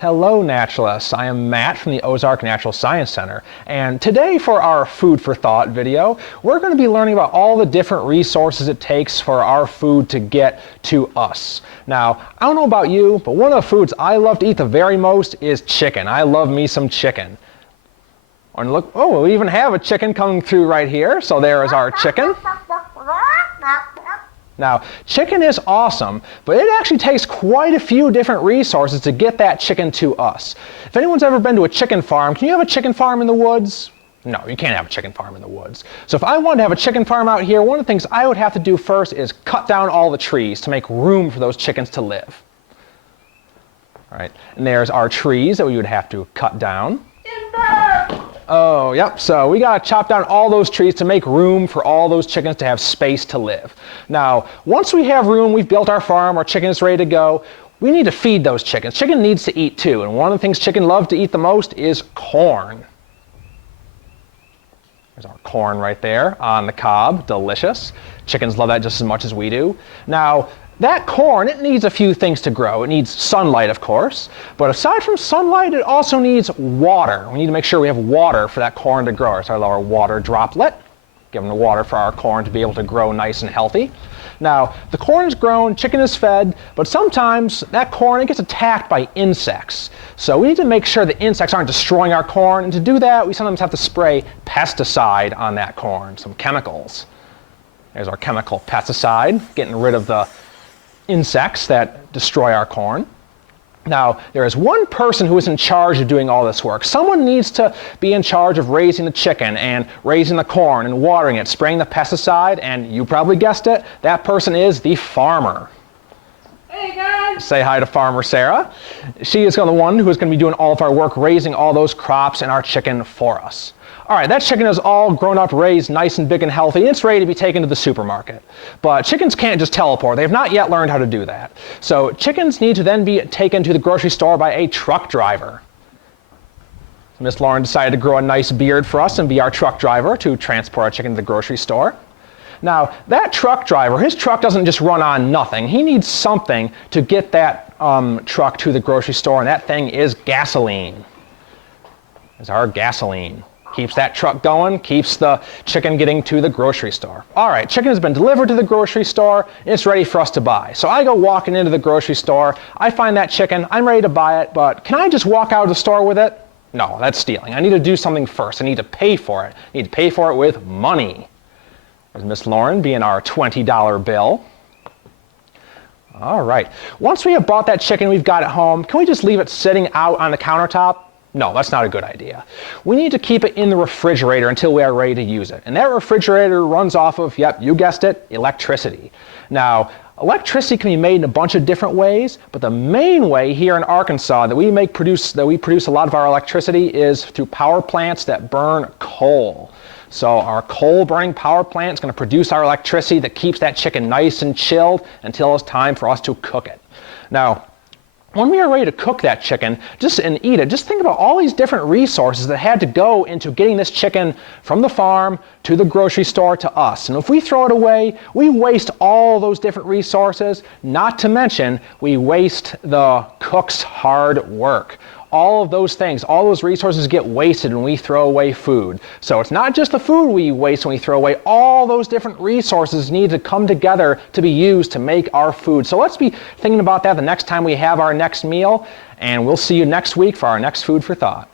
Hello naturalists, I am Matt from the Ozark Natural Science Center, and today for our Food for Thought video, we're going to be learning about all the different resources it takes for our food to get to us. Now, I don't know about you, but one of the foods I love to eat the very most is chicken. I love me some chicken. And look, oh, we even have a chicken coming through right here, so there is our chicken. Now, chicken is awesome, but it actually takes quite a few different resources to get that chicken to us. If anyone's ever been to a chicken farm, can you have a chicken farm in the woods? No, you can't have a chicken farm in the woods. So if I wanted to have a chicken farm out here, one of the things I would have to do first is cut down all the trees to make room for those chickens to live. All right, and there's our trees that we would have to cut down. Oh, yep, so we gotta chop down all those trees to make room for all those chickens to have space to live. Now, once we have room, we've built our farm, our chicken is ready to go, we need to feed those chickens. Chicken needs to eat too, and one of the things chicken love to eat the most is corn. There's our corn right there on the cob, delicious. Chickens love that just as much as we do. Now, that corn, it needs a few things to grow. It needs sunlight, of course, but aside from sunlight, it also needs water. We need to make sure we have water for that corn to grow. So our water droplet, give them the water for our corn to be able to grow nice and healthy. Now, the corn is grown, chicken is fed, but sometimes that corn, it gets attacked by insects. So we need to make sure the insects aren't destroying our corn, and to do that, we sometimes have to spray pesticide on that corn, some chemicals. There's our chemical pesticide, getting rid of the insects that destroy our corn. Now, there is one person who is in charge of doing all this work. Someone needs to be in charge of raising the chicken and raising the corn and watering it, spraying the pesticide, and you probably guessed it, that person is the farmer. Hey guys! Say hi to Farmer Sarah. She is the one who is going to be doing all of our work, raising all those crops and our chicken for us. All right, that chicken is all grown up, raised nice and big and healthy, and it's ready to be taken to the supermarket. But chickens can't just teleport. They have not yet learned how to do that. So chickens need to then be taken to the grocery store by a truck driver. Miss Lauren decided to grow a nice beard for us and be our truck driver to transport our chicken to the grocery store. Now, that truck driver, his truck doesn't just run on nothing. He needs something to get that truck to the grocery store, and that thing is gasoline. There's our gasoline. Keeps that truck going, keeps the chicken getting to the grocery store. All right, chicken has been delivered to the grocery store, and it's ready for us to buy. So I go walking into the grocery store, I find that chicken, I'm ready to buy it, but can I just walk out of the store with it? No, that's stealing. I need to do something first. I need to pay for it. I need to pay for it with money. There's Miss Lauren being our $20 bill. All right, once we have bought that chicken, we've got it home, can we just leave it sitting out on the countertop? No, that's not a good idea. We need to keep it in the refrigerator until we are ready to use it. And that refrigerator runs off of, yep, you guessed it, electricity. Now, electricity can be made in a bunch of different ways, but the main way here in Arkansas that we produce a lot of our electricity is through power plants that burn coal. So our coal burning power plant is going to produce our electricity that keeps that chicken nice and chilled until it's time for us to cook it. Now, when we are ready to cook that chicken and eat it, just think about all these different resources that had to go into getting this chicken from the farm to the grocery store to us. And if we throw it away, we waste all those different resources, not to mention we waste the cook's hard work. All of those things, all those resources get wasted when we throw away food. So it's not just the food we waste when we throw away, all those different resources need to come together to be used to make our food. So let's be thinking about that the next time we have our next meal, and we'll see you next week for our next Food for Thought.